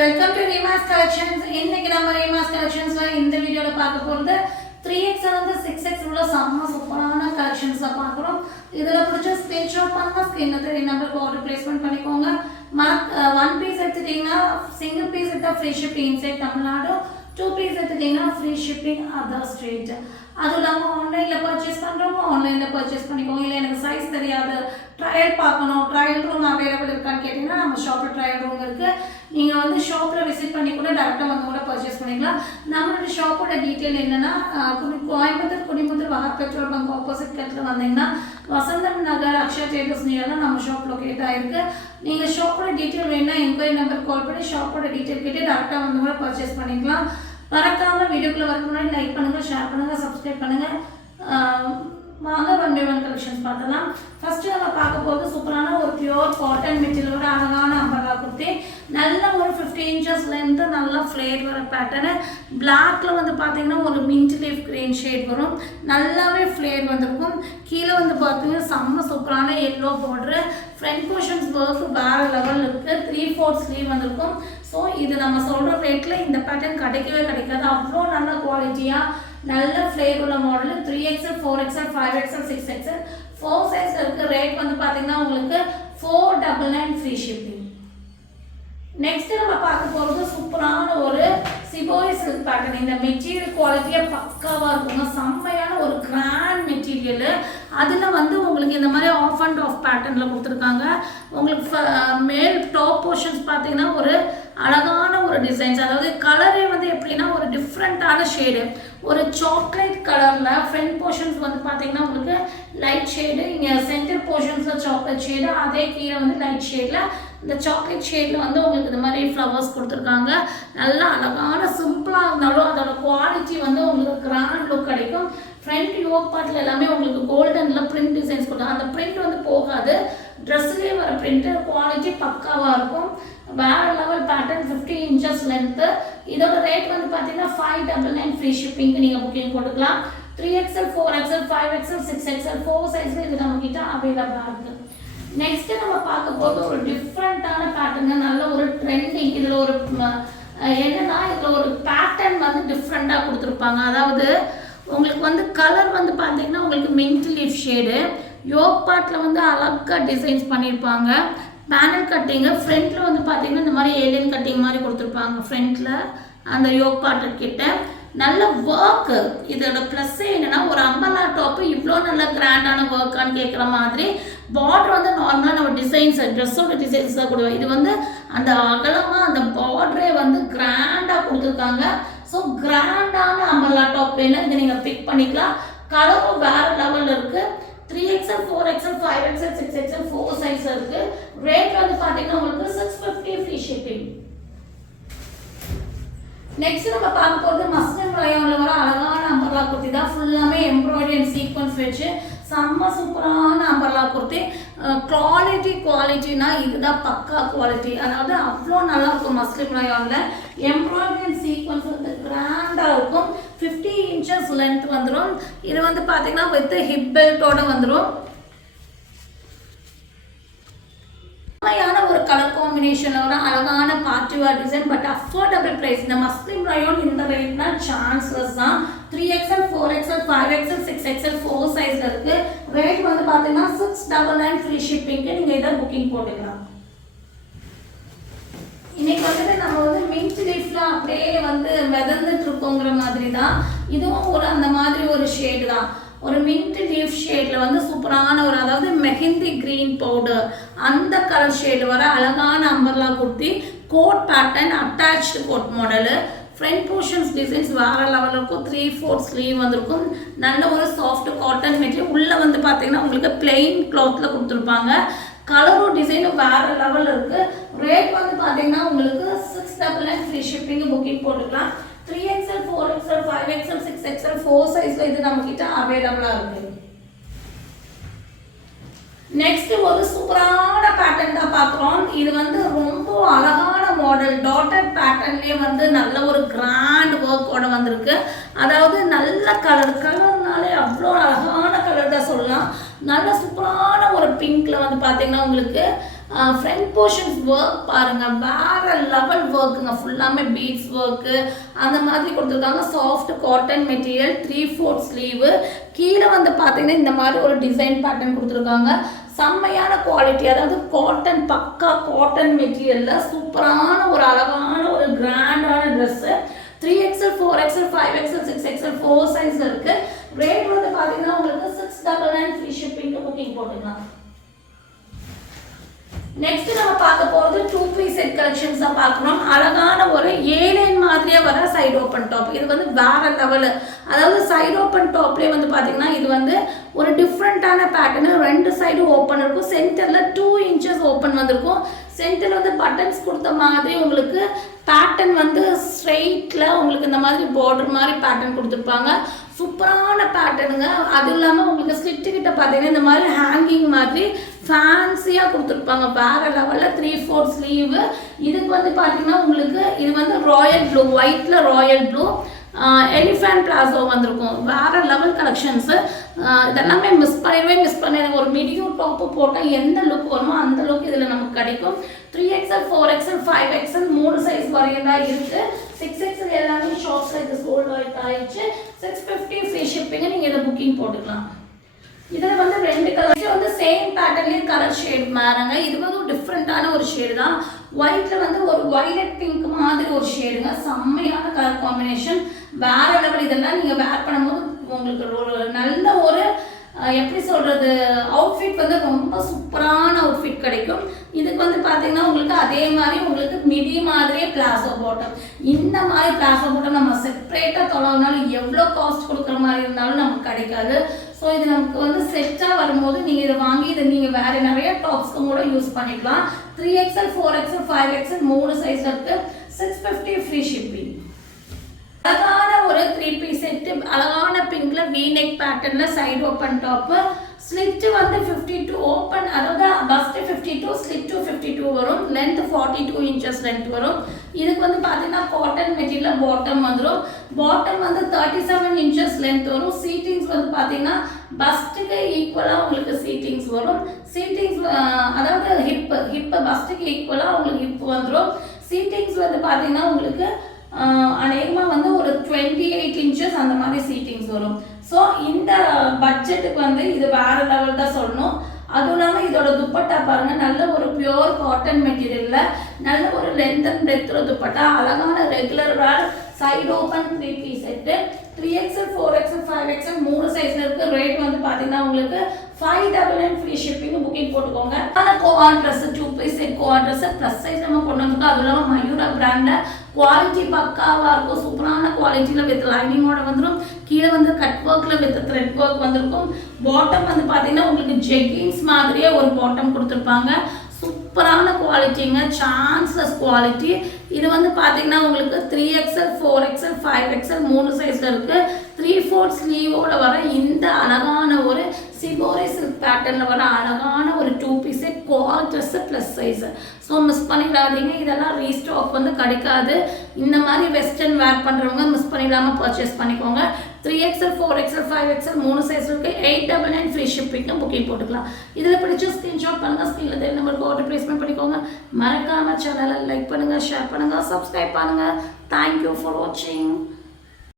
welcome to Reema's Collections. இன்னைக்கு நம்ம Reema's Collectionsல இந்த வீடியோல பார்க்க போறது 3XL and 6X உள்ள செம்ம சூப்பரான கலெக்ஷன்ஸ்ல பார்க்குறோம். இதுல பிடிச்ச ஸ்கிரீன்ஷாட் பண்ணுங்க, ஸ்கிரீன்ல தெரிய நம்பருக்கு ஆர்டர் பிளேஸ்மெண்ட் பண்ணிக்கோங்க. ஒன் பீஸ் எடுத்துட்டீங்கன்னா சிங்கிள் பீஸ் எடுத்தா free shipping inside Tamil Nadu, 2 piece எடுத்துட்டீங்கன்னா ஃப்ரீ ஷிப்பிங் அதர் ஸ்டேட். அது இல்லாமல் ஆன்லைனில் பர்ச்சேஸ் பண்ணுறவங்க ஆன்லைனில் பர்ச்சேஸ் பண்ணிக்கோங்க. இல்லை எனக்கு சைஸ் தெரியாது, ட்ரையல் பார்க்கணும், ட்ரையல் ரூம் அவைலபிள் இருக்கான்னு கேட்டிங்கன்னா நம்ம ஷாப்பில் ட்ரையல் ரூம் இருக்குது. நீங்கள் வந்து ஷாப்பில் விசிட் பண்ணி கூட டேரெக்டாக வந்து கூட பர்ச்சேஸ் பண்ணிக்கலாம். நம்மளோட ஷாப்போட டீட்டெயில் என்னென்னா கோயம்புத்தூர் குடிமுத்தூர் வகா பெட்ரோல் பங்க் ஆப்போசிட் கட்டில் வந்தீங்கன்னா வசந்தம் நகர் அக்ஷயா தேட்டர்ஸ் நியர்லாம் நம்ம ஷாப் லொக்கேட் ஆகிருக்கு. நீங்கள் ஷாப்போட டீட்டெயில் வேணுன்னா என்கொயரி நம்பர் கால் பண்ணி ஷாப்போட டீட்டெயில் கேட்டு டேரெக்டாக வந்து கூட பர்ச்சேஸ் பண்ணிக்கலாம். மறக்காம வீடியோக்குள்ள வரக்கு முன்னாடி லைக் பண்ணுங்க, ஷேர் பண்ணுங்க, சப்ஸ்கிரைப் பண்ணுங்க. வாங்க ஒன் பை ஒன் கலெக்ஷன்ஸ் பார்த்தலாம். ஃபர்ஸ்ட் நம்ம பார்க்க போகிறது சூப்பரான ஒரு பியூர் காட்டன் மெட்டீரியலோட அழகான அம்பர்லா குர்த்தி. நல்ல ஒரு 50 inches லென்த்து, நல்ல ஃப்ளேர் வர பேட்டர்னு. பிளாக்ல வந்து பார்த்தீங்கன்னா ஒரு மின்ட் லீஃப் கிரீன் ஷேட் வரும், நல்லாவே ஃப்ளேர் வந்திருக்கும். கீழே வந்து பார்த்தீங்கன்னா செம்ம சூப்பரான yellow border. Front portions work வேறு லெவல் இருக்குது. 3/4 ஸ்லீவ் வந்திருக்கும். ஸோ இது நம்ம சொல்கிற ரேட்டில் இந்த பேட்டர்ன் கிடைக்கவே கிடைக்காது. அவ்வளோ நல்ல குவாலிட்டியாக நல்ல ஃப்ளேர் உள்ள model. 3XL 4XL 5XL 6XL 4 size இருக்குது. ரேட் வந்து பார்த்தீங்கன்னா உங்களுக்கு 499 ஃப்ரீ ஷிப்பிங். நெக்ஸ்ட் நம்ம பார்க்க போகிறது சூப்பரான ஒரு சிபோரி சில்க் பேட்டர்ன். இந்த மெட்டீரியல் குவாலிட்டியாக பக்காவாக இருக்குங்க. செம்மையான ஒரு கிராண்ட் மெட்டீரியல். அதில் வந்து உங்களுக்கு இந்த மாதிரி ஆஃப் அண்ட் ஆஃப் பேட்டர்னில் கொடுத்துருக்காங்க. உங்களுக்கு மேல் டாப் போர்ஷன்ஸ் பார்த்தீங்கன்னா ஒரு அழகான ஒரு டிசைன்ஸ், அதாவது கலரே வந்து எப்படின்னா ஒரு டிஃப்ரெண்ட்டான ஷேடு, ஒரு சாக்லேட் கலரில். ஃப்ரண்ட் போர்ஷன்ஸ் வந்து பார்த்தீங்கன்னா உங்களுக்கு லைட் ஷேடு, இங்கே சென்டர் போர்ஷன்ஸில் சாக்லேட் ஷேடு, அதே கீழே வந்து லைட் ஷேடில் இந்த சாக்லேட் ஷேடில் வந்து உங்களுக்கு இந்த மாதிரி ஃப்ளவர்ஸ் கொடுத்துருக்காங்க. நல்லா அழகான சிம்பிளாக இருந்தாலும் அதோட குவாலிட்டி வந்து உங்களுக்கு கிராண்ட் லுக் கிடைக்கும். ஃப்ரண்ட் யோக் பார்ட்டில் எல்லாமே உங்களுக்கு கோல்டனில் பிரிண்ட் டிசைன்ஸ் கொடுத்தாங்க. அந்த பிரிண்ட் வந்து போகாது, ட்ரெஸ்லேயே வர பிரிண்ட்டு குவாலிட்டி பக்காவாக இருக்கும். வேறு லெவல் பேட்டர்ன், 50 inches லென்த்து. இதோட ரேட் வந்து பார்த்தீங்கன்னா 599 ஃப்ரீ ஷிப்பிங்க்கு நீங்கள் புக்கிங் போட்டுக்கலாம். 3XL 4XL 5XL 6XL 4 சைஸில் இது நம்மக்கிட்ட அவைலபிளாக இருக்குது. நெக்ஸ்ட் நம்ம பார்க்க போது ஒரு டிஃப்ரெண்ட்டான பேட்டர்ன், நல்ல ஒரு ட்ரெண்டிங். இதில் ஒரு என்னன்னா இதில் ஒரு பேட்டர்ன் வந்து டிஃப்ரெண்ட்டாக கொடுத்துருப்பாங்க. அதாவது உங்களுக்கு வந்து கலர் வந்து பார்த்தீங்கன்னா உங்களுக்கு மின்ட் லீஃப் ஷேடு, யோக் பார்ட்டில் வந்து அழகாக டிசைன்ஸ் பண்ணியிருப்பாங்க. பேனல் கட்டிங்கு ஃப்ரண்ட்டில் வந்து பார்த்தீங்கன்னா இந்த மாதிரி ஏலியன் கட்டிங் மாதிரி கொடுத்துருப்பாங்க. ஃப்ரண்ட்டில் அந்த யோக் பார்ட்டு கிட்ட நல்ல ஒர்க்கு. இதோட ப்ளஸ்ஸே என்னென்னா ஒரு அம்பர்லா டாப்பு இவ்வளோ நல்ல கிராண்டான ஒர்க்கான்னு கேட்குற மாதிரி. பார்டர் வந்து நார்மலாக நம்ம டிசைன்ஸ் ட்ரெஸ்ஸோட டிசைன்ஸ் தான் கொடுவோம். இது வந்து அந்த அகலமாக அந்த பார்டரே வந்து கிராண்டாக கொடுத்துருக்காங்க. ஸோ கிராண்டான அம்பர்லா டாப் வேணும், இதை நீங்கள் பிக் பண்ணிக்கலாம். கலரும் வேறு லெவலில் இருக்குது. 3XL 4XL 5XL 6XL 4 size இருக்குது. ரேட் வந்து பார்த்தீங்கன்னா உங்களுக்கு 650 ஃப்ரீ ஷிப்பிங். நெக்ஸ்ட் நம்ம பார்க்க போகிறது மஸ்லின் ரயானில் வர அழகான அம்பர்லா குர்த்தி தான். ஃபுல்லாமே எம்ப்ராய்டரி அண்ட் சீக்வன்ஸ் வச்சு செம்ம சூப்பரான அம்பர்லா குர்த்தி. குவாலிட்டினா இதுதான் பக்கா குவாலிட்டி. அதாவது அவ்வளோ நல்லா இருக்கும். மஸ்லின் ரயானில் எம்ப்ராய்டரி அண்ட் சீக்வன்ஸ் வந்து கிராண்டாக இருக்கும். 50 inches லென்த் வந்துடும். இது வந்து பார்த்தீங்கன்னா வித் ஹிப் பெல்ட்டோட வந்துடும். ஒரு கலர் காம்பினேஷன்ல ஒரு அழகான party wear design, but affordable price. இந்த மஸ்லின் ரயான் இந்த ரேட்னா சான்ஸ்லெஸ் தான். 3XL 4XL 5XL 6XL 4 சைஸ்ல இருக்கு. ரேட் வந்து பார்த்தீங்கன்னா 699 ஃப்ரீ ஷிப்பிங்க்கு நீங்கள் இதை புக்கிங் போட்டுக்கலாம். இன்னைக்கு வந்துட்டு நம்ம வந்து மின்ட் லீஃப்ல அப்படியே வந்து மிதந்துட்டு இருக்கோங்கிற மாதிரி தான். இதுவும் ஒரு அந்த மாதிரி ஒரு ஷேடு தான். ஒரு மின்ட் லீஃப் ஷேடில் வந்து சூப்பரான ஒரு, அதாவது மெஹந்தி கிரீன் பவுடர் அந்த கலர் ஷேடு வர அழகான umbrella kurti. Coat pattern, attached coat model. Front portions designs வேறு லெவலில் இருக்கும். 3/4 ஸ்லீவ் வந்திருக்கும். நல்ல ஒரு சாஃப்ட் காட்டன் மெட்டீரியல். உள்ளே வந்து பார்த்தீங்கன்னா உங்களுக்கு பிளெயின் கிளாத்தில் கொடுத்துருப்பாங்க. கலரும் டிசைனும் வேறு லெவலில் இருக்குது. ரேட் வந்து பார்த்தீங்கன்னா உங்களுக்கு 699 ஃப்ரீ ஷிப்பிங்கு புக்கிங் போட்டுக்கலாம். 3XL 4XL 5XL 6XL 4 சைஸில் இது நம்மக்கிட்ட அவைலபிளாக இருக்குது. நெக்ஸ்ட் ஒரு சூப்பரான பேட்டர்ன் தான் பார்க்குறோம். இது வந்து ரொம்ப அழகான மாடல். டாட்டட் பேட்டர்ன்லேயே வந்து நல்ல ஒரு கிராண்ட் ஒர்க்கோட வந்திருக்கு. அதாவது நல்ல கலர்னாலே அவ்வளோ அழகான கலர் தான் சொல்லலாம். நல்ல சூப்பரான ஒரு பிங்க்ல வந்து பார்த்தீங்கன்னா உங்களுக்கு ஃப்ரண்ட் போர்ஷன்ஸ் ஒர்க் பாருங்கள், வேறு லெவல் ஒர்க்குங்க. ஃபுல்லாமே பீட்ஸ் ஒர்க்கு அந்த மாதிரி கொடுத்துருக்காங்க. Soft cotton material, 3/4 sleeve. கீழே வந்து பார்த்தீங்கன்னா இந்த மாதிரி ஒரு டிசைன் பேட்டர்ன் கொடுத்துருக்காங்க. செம்மையான குவாலிட்டி, அதாவது காட்டன், பக்கா காட்டன் மெட்டீரியலில் சூப்பரான ஒரு அழகான ஒரு கிராண்டான dress. 3XL 4XL 5XL 6XL 4 சைஸில் இருக்குது. ரேட் வந்து பார்த்தீங்கன்னா உங்களுக்கு 699 ஃப்ரீ ஷிப்பிங்க்கு புக்கிங் போட்டுக்கலாம். நெக்ஸ்ட் நம்ம பார்க்க போகிறது 2 பீஸ் செட் கலெக்ஷன்ஸ் தான் பார்க்கணும். அழகான ஒரு ஏலைன் மாதிரியே வர சைடு ஓப்பன் டாப். இது வந்து வேற லெவலு. அதாவது சைடு ஓப்பன் டாப்லேயே வந்து பார்த்தீங்கன்னா இது வந்து ஒரு டிஃப்ரெண்ட்டான பேட்டர்னு. 2 சைடு ஓப்பன் இருக்கும். சென்டரில் 2 இன்ச்சஸ் ஓப்பன் வந்திருக்கும். சென்டரில் வந்து பட்டன்ஸ் கொடுத்த மாதிரி உங்களுக்கு பேட்டர்ன் வந்து ஸ்ட்ரெயிட்டில் உங்களுக்கு இந்த மாதிரி பார்டர் மாதிரி பேட்டர்ன் கொடுத்துருப்பாங்க. சூப்பரான பேட்டர்னுங்க. அது இல்லாமல் உங்களுக்கு ஸ்லிட்டுக்கிட்ட பார்த்தீங்கன்னா இந்த மாதிரி ஹேங்கிங் மாதிரி ஃபேன்சியாக கொடுத்துருப்பாங்க. வேறு லெவலில் 3/4 ஸ்லீவு. இதுக்கு வந்து பார்த்தீங்கன்னா உங்களுக்கு இது வந்து ராயல் ப்ளூ, ஒயிட்டில் ராயல் ப்ளூ, எலிஃபண்ட் பிளாசோ வந்திருக்கும். வேறு லெவல் கலெக்ஷன்ஸு. இதெல்லாமே மிஸ் பண்ணிடுங்க. ஒரு மீடியம் டாப்பு போட்டால் எந்த லுக் வருமோ அந்த லுக் இதில் நமக்கு கிடைக்கும். 3XL 4XL 5XL 3 சைஸ் வரையும் தான் இருக்குது. 6XL எல்லாமே ஷாப்ஸில் இது சோல்ட் அவுட் ஆயிடுச்சு. 650 ஃப்ரீ ஷிப்பிங்க. நீங்கள் இதை புக்கிங் போட்டுக்கலாம். இதில் வந்து 2 கலர் வந்து சேம் பேட்டர்லேயே கலர் ஷேட் மாறுங்க. இது வந்து டிஃப்ரெண்ட்டான ஒரு ஷேடு தான். ஒயிட்டில் வந்து ஒரு வைலட் பிங்க் மாதிரி ஒரு ஷேடுங்க. செம்மையான கலர் காம்பினேஷன், வேறு லெவல். இதெல்லாம் நீங்கள் வேர் பண்ணும்போது உங்களுக்கு ஒரு நல்ல ஒரு எப்படி சொல்கிறது அவுட்ஃபிட் வந்து ரொம்ப சூப்பரான அவுட்ஃபிட் கிடைக்கும். இதுக்கு வந்து பார்த்தீங்கன்னா உங்களுக்கு அதே மாதிரி உங்களுக்கு மிடி மாதிரியே பிளாசோ பாட்டம். இந்த மாதிரி பிளாசோ பாட்டம் நம்ம செப்பரேட்டாக தொலைனாலும் எவ்வளோ காஸ்ட் கொடுக்குற மாதிரி இருந்தாலும் நமக்கு கிடைக்காது. ஸோ இது நமக்கு வந்து செட்டாக வரும்போது நீங்கள் இதை வாங்கி இதை நீங்கள் வேறு நிறைய டாப்ஸ்க்கும் கூட யூஸ் பண்ணிக்கலாம். 3XL 4XL 5XL 3 சைஸ் இருக்குது. 650 ஃப்ரீ ஷிப்பிங். அழகான ஒரு 3 பீஸ் செட்டு, அழகான பிங்க்ல V-neck பேட்டர்ன்ல சைடு ஓப்பன் டாப்பு. ஸ்லிட் வந்து 52 ஓப்பன், அதாவது பஸ்ட் 52, ஸ்லிட் 52 வரும். லென்த் 42 இன்ச்சஸ் லென்த் வரும். இதுக்கு வந்து பார்த்தீங்கன்னா காட்டன் மெட்டீரியல் பாட்டம் வந்துடும். பாட்டம் வந்து 37 இன்ச்சஸ் லென்த் வரும். சீட்டிங்ஸ் வந்து பார்த்தீங்கன்னா பஸ்ட்டுக்கு ஈக்குவலாக உங்களுக்கு சீட்டிங்ஸ் வரும். சீட்டிங்ஸ் அதாவது ஹிப்பு பஸ்ட்டுக்கு ஈக்குவலாக உங்களுக்கு ஹிப் வந்துடும். சீட்டிங்ஸ் வந்து பார்த்தீங்கன்னா உங்களுக்கு அநேகமாக வந்து ஒரு 28 இன்ச்சஸ் அந்த மாதிரி சீட்டிங்ஸ் வரும். ஸோ இந்த பட்ஜெட்டுக்கு வந்து இது வேறு லெவல் தான் சொல்லணும். அதுவும் இல்லாமல் இதோட துப்பட்டா பாருங்கள், நல்ல ஒரு பியோர் காட்டன் மெட்டீரியலில் நல்ல ஒரு லென்த் அண்ட் பிரெத்தில் துப்பட்டா. அழகான regular wear side open 3 piece set. 3XL 4XL 5XL 3 சைஸில் இருக்குது. ரேட் வந்து பார்த்தீங்கன்னா உங்களுக்கு 599 ஃப்ரீ ஷிப்பிங். புக்கிங் போட்டுக்கோங்க. ஆனால் கோஆன் ட்ரெஸ் 2 பீஸ் செட் கோஆன் ட்ரெஸ் ப்ளஸ் சைஸ் நம்ம கொண்டு வந்துருக்கோம். அதுவும் இல்லாமல் மயூரா பிராண்டில் குவாலிட்டி பக்காவாக இருக்கும். சூப்பரான குவாலிட்டியில் வித் லைனிங்கோட வந்துடும். கீழே வந்து கட் ஒர்க்கில் வித் த்ரெட் ஒர்க் வந்திருக்கும். பாட்டம் வந்து பார்த்தீங்கன்னா உங்களுக்கு ஜெக்கின்ஸ் மாதிரியே ஒரு பாட்டம் கொடுத்துருப்பாங்க. சூப்பரான குவாலிட்டிங்க, சான்ஸ்லெஸ் குவாலிட்டி. இது வந்து பார்த்தீங்கன்னா உங்களுக்கு 3XL 4XL 5XL 3 சைஸில் இருக்குது. 3/4 ஸ்லீவோட வர இந்த அழகான ஒரு சிபோரி சில்க் பேட்டர்னில் வர அழகான ஒரு 2 பீஸ் செட் கோஆன் dress plus size. So miss பண்ணிடாதீங்க. இதெல்லாம் ரீஸ்டாக் வந்து கிடைக்காது. இந்த மாதிரி வெஸ்டர்ன் வேர் பண்ணுறவங்க மிஸ் பண்ணிடாமல் பர்ச்சேஸ் பண்ணிக்கோங்க. 3XL 4XL 5XL 3 சைஸ் இருக்குது. 899 ஃப்ரீ ஷிப்பிங்க்கு புக்கிங் போட்டுக்கலாம். இதில் பிடிச்ச ஸ்க்ரீன்ஷாட் பண்ணுங்கள். ஸ்க்ரீனில் தெரியும் நம்பருக்கு ஆர்டர் ப்ளேஸ்மெண்ட் பண்ணிக்கோங்க. மறக்காமல் சேனலை லைக் பண்ணுங்கள், ஷேர் பண்ணுங்கள், சப்ஸ்கிரைப் பண்ணுங்கள். தேங்க்யூ ஃபார் வாட்சிங்.